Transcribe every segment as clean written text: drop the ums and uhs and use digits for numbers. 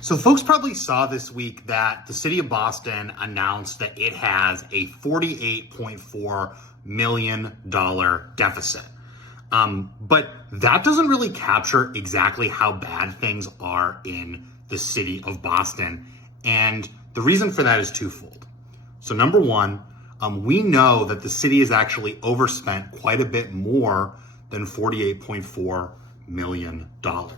So folks probably saw this week that the city of Boston announced that it has a $48.4 million deficit. But that doesn't really capture exactly how bad things are in the city of Boston. And the reason for that is twofold. So number one, we know that the city has actually overspent quite a bit more than $48.4 million.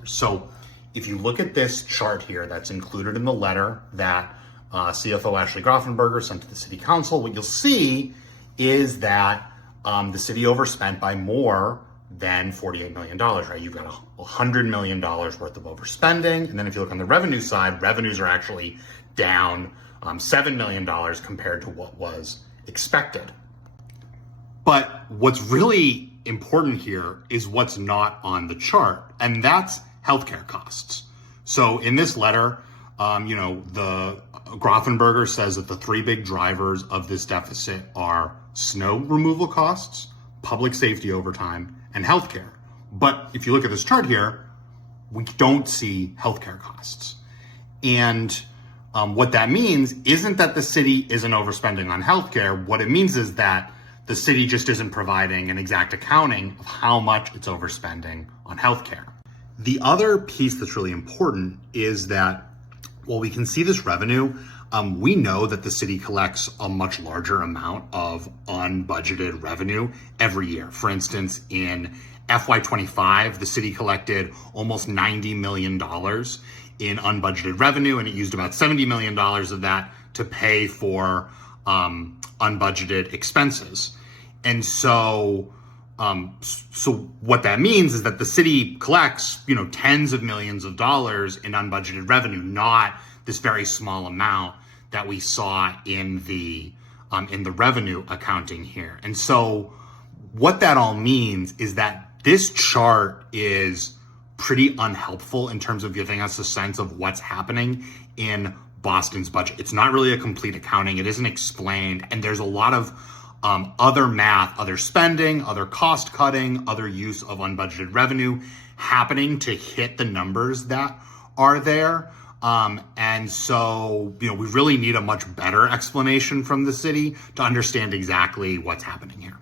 So if you look at this chart here that's included in the letter that CFO Ashley Grafenberger sent to the city council, what you'll see is that the city overspent by more than $48 million, right? You've got $100 million worth of overspending. And then if you look on the revenue side, revenues are actually down $7 million compared to what was expected. But what's really important here is what's not on the chart, and that's healthcare costs. So in this letter, the Grafenberger says that the three big drivers of this deficit are snow removal costs, public safety overtime, and healthcare. But if you look at this chart here, we don't see healthcare costs. And what that means isn't that the city isn't overspending on healthcare. What it means is that the city just isn't providing an exact accounting of how much it's overspending on healthcare. The other piece that's really important is that while we can see this revenue, we know that the city collects a much larger amount of unbudgeted revenue every year. For instance, in FY25, the city collected almost $90 million in unbudgeted revenue, and it used about $70 million of that to pay for unbudgeted expenses. And so what that means is that the city collects, tens of millions of dollars in unbudgeted revenue, not this very small amount that we saw in the revenue accounting here. And so what that all means is that this chart is pretty unhelpful in terms of giving us a sense of what's happening in Boston's budget. It's not really a complete accounting. It isn't explained. And there's a lot of other math, other spending, other cost cutting, other use of unbudgeted revenue happening to hit the numbers that are there. And so, we really need a much better explanation from the city to understand exactly what's happening here.